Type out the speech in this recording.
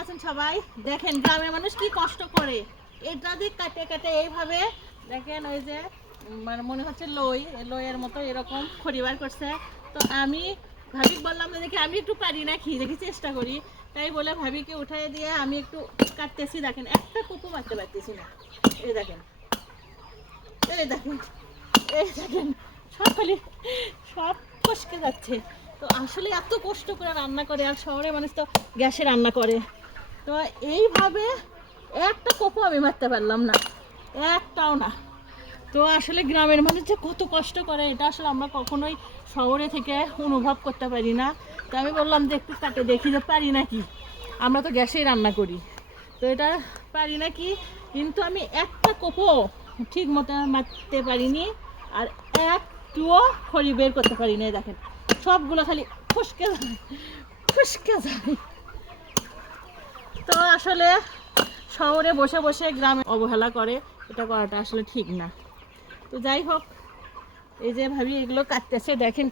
আছেন সবাই? দেখেন গ্রামের মানুষ কি কষ্ট করে, এটা দিয়ে কাটে কাটে এইভাবে দেখেন ওই যে মানে মনে হচ্ছে লইয়ের মতো এরকম খড়ি বার করছে। তো আমি ভাবি বললাম যে দেখি আমি একটু পারি নাকি, দেখি চেষ্টা করি। তাই বলে ভাবিকে উঠাই দিয়ে আমি একটু কাটতেছি। দেখেন একটা কুপু মারতে পারতেছি না। এই দেখেন, এই দেখেন, এই দেখেন, সব খালি সব ফসকে যাচ্ছে। তো আসলে এত কষ্ট করে রান্না করে, আর শহরের মানুষ তো গ্যাসে রান্না করে। তো এইভাবে একটা কোপও আমি মারতে পারলাম না, একটাও না। তো আসলে গ্রামের মানুষ যে কত কষ্ট করে এটা আসলে আমরা কখনোই শহরে থেকে অনুভব করতে পারি না। তো আমি বললাম যে একটু কাটে দেখি যে পারি নাকি, আমরা তো গ্যাসেই রান্না করি, তো এটা পারি নাকি। কিন্তু আমি একটা কোপও ঠিক মতো মারতে পারিনি, আর একটুও খড়ি বের করতে পারিনি। দেখেন সবগুলো খালি ফসকে যায়, ফসকে যায়। তো আসলে শহরে বসে বসে গ্রামে অবহেলা করে, এটা করাটা আসলে ঠিক না। তো যাই হোক, এই যে ভাবি এগুলো কাটতেছে দেখেন।